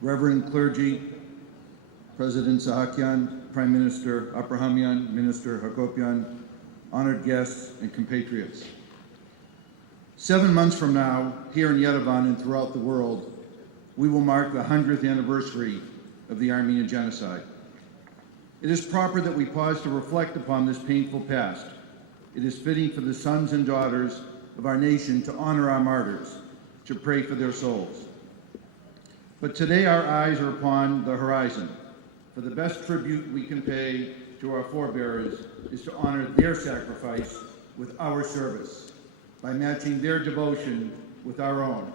Reverend clergy, President Hachikian, Prime Minister Abrahamian, Minister Hachikian, honored guests and compatriots. 7 months from now, here in Yerevan and throughout the world, we will mark the 100th anniversary of the Armenian Genocide. It is proper that we pause to reflect upon this painful past. It is fitting for the sons and daughters of our nation to honor our martyrs, to pray for their souls. But today our eyes are upon the horizon, for the best tribute we can pay to our forebears is to honor their sacrifice with our service, by matching their devotion with our own.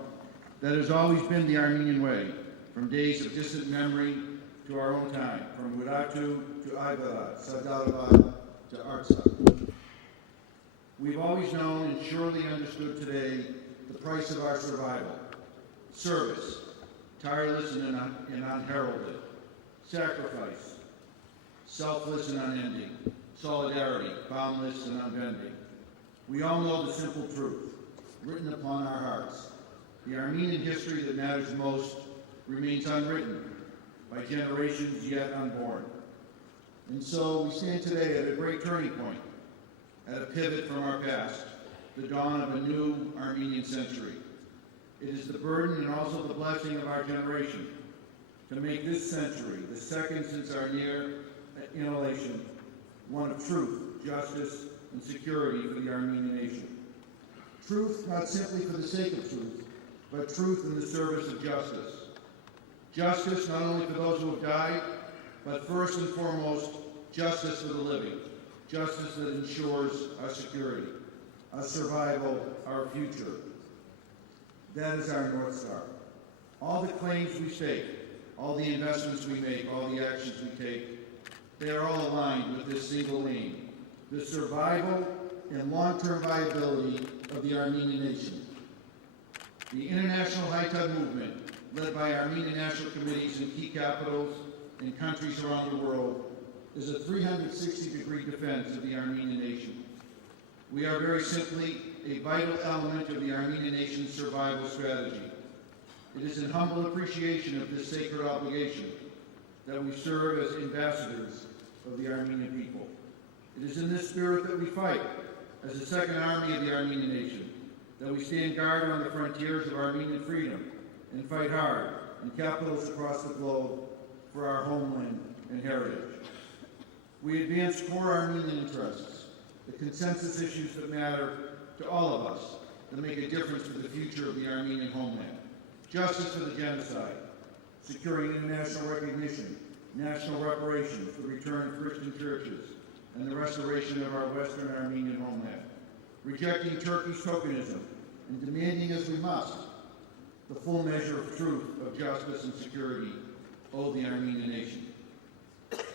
That has always been the Armenian way, from days of distant memory to our own time, from Urartu to Ayvarat, Sagalabad to Artsakh. We've always known and surely understood today the price of our survival: service, tireless and unheralded; sacrifice, selfless and unending; solidarity, boundless and unbending. We all know the simple truth, written upon our hearts. The Armenian history that matters most remains unwritten, by generations yet unborn. And so we stand today at a great turning point, at a pivot from our past, the dawn of a new Armenian century. It is the burden and also the blessing of our generation to make this century, the second since our near annihilation, one of truth, justice, and security for the Armenian nation. Truth not simply for the sake of truth, but truth in the service of justice. Justice not only for those who have died, but first and foremost, justice for the living. Justice that ensures our security, our survival, our future. That is our North Star. All the claims we stake, all the investments we make, all the actions we take, they are all aligned with this single aim: the survival and long-term viability of the Armenian nation. The international Hai Tahd movement, led by Armenian National Committees in key capitals and countries around the world, is a 360-degree defense of the Armenian nation. We are very simply a vital element of the Armenian nation's survival strategy. It is in humble appreciation of this sacred obligation that we serve as ambassadors of the Armenian people. It is in this spirit that we fight, as the second army of the Armenian nation, that we stand guard on the frontiers of Armenian freedom and fight hard in capitals across the globe for our homeland and heritage. We advance core Armenian interests, the consensus issues that matter to all of us, that make a difference for the future of the Armenian homeland: justice for the genocide, securing international recognition, national reparations, the return of Christian churches, and the restoration of our Western Armenian homeland; rejecting Turkey's tokenism, and demanding, as we must, the full measure of truth, of justice and security owed the Armenian nation.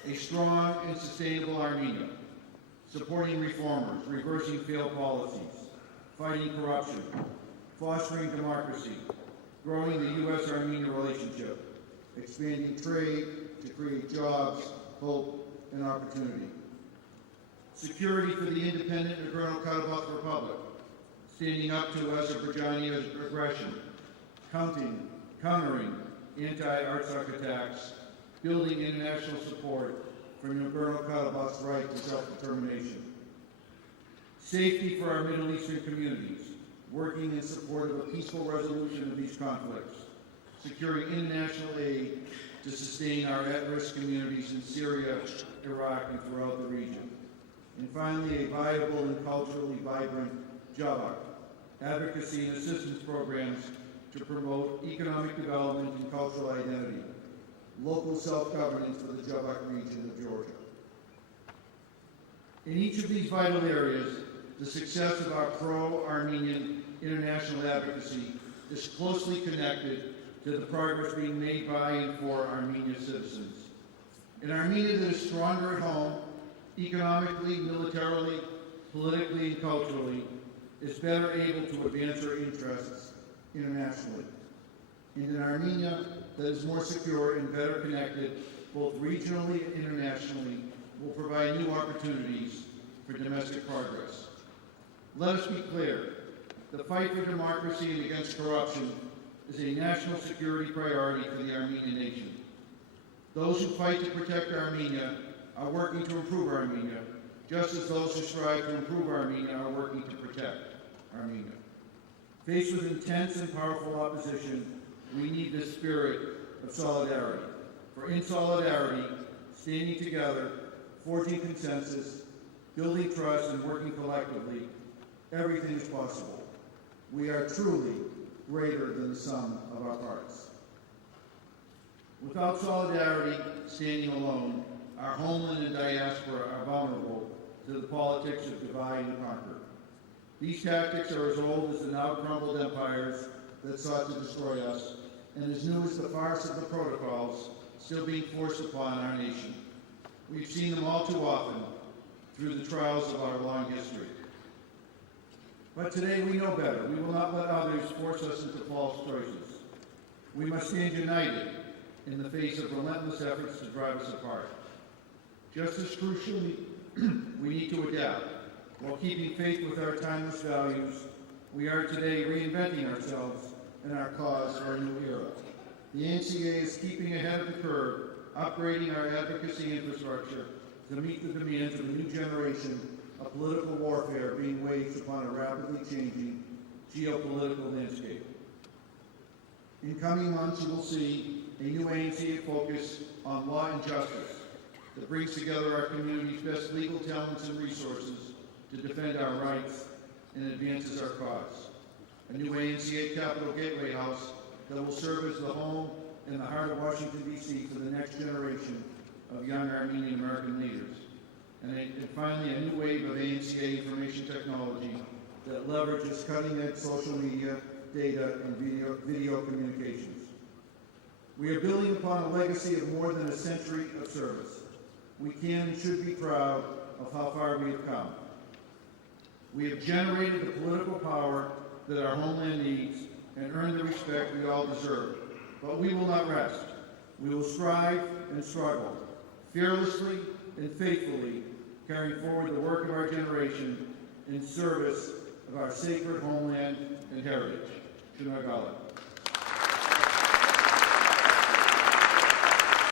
A strong and sustainable Armenia, supporting reformers, reversing failed policies, fighting corruption, fostering democracy, growing the U.S.-Armenia relationship, expanding trade to create jobs, hope, and opportunity. Security for the independent Nagorno-Karabakh Republic, standing up to Azerbaijani aggression, countering anti-Artsakh attacks, building international support for Nagorno-Karabakh's right to self-determination. Safety for our Middle Eastern communities, working in support of a peaceful resolution of these conflicts, securing international aid to sustain our at-risk communities in Syria, Iraq, and throughout the region. And finally, a viable and culturally vibrant Javakh, advocacy and assistance programs to promote economic development and cultural identity, local self-governance for the Javakh region of Georgia. In each of these vital areas, the success of our pro-Armenian international advocacy is closely connected to the progress being made by and for Armenia's citizens. An Armenia that is stronger at home, economically, militarily, politically, and culturally, is better able to advance our interests internationally. And an Armenia that is more secure and better connected, both regionally and internationally, will provide new opportunities for domestic progress. Let us be clear: the fight for democracy and against corruption is a national security priority for the Armenian nation. Those who fight to protect Armenia are working to improve Armenia, just as those who strive to improve Armenia are working to protect Armenia. Faced with intense and powerful opposition, we need this spirit of solidarity. For in solidarity, standing together, forging consensus, building trust, and working collectively, everything is possible. We are truly greater than the sum of our parts. Without solidarity, standing alone, our homeland and diaspora are vulnerable to the politics of divide and conquer. These tactics are as old as the now crumbled empires that sought to destroy us, and as new as the farce of the protocols still being forced upon our nation. We've seen them all too often through the trials of our long history. But today we know better. We will not let others force us into false choices. We must stand united in the face of relentless efforts to drive us apart. Just as crucially, we need to adapt. While keeping faith with our timeless values, we are today reinventing ourselves and our cause for a new era. The ANCA is keeping ahead of the curve, upgrading our advocacy infrastructure to meet the demands of a new generation of political warfare being waged upon a rapidly changing geopolitical landscape. In coming months, you will see a new ANCA focus on law and justice that brings together our community's best legal talents and resources to defend our rights and advances our cause. A new ANCA Capitol Gateway House that will serve as the home and the heart of Washington, D.C. for the next generation of young Armenian American leaders. And finally, a new wave of ANCA information technology that leverages cutting-edge social media, data, and video communications. We are building upon a legacy of more than a century of service. We can and should be proud of how far we have come. We have generated the political power that our homeland needs and earned the respect we all deserve. But we will not rest. We will strive and struggle, fearlessly and faithfully, carrying forward the work of our generation in service of our sacred homeland and heritage. Shunagala.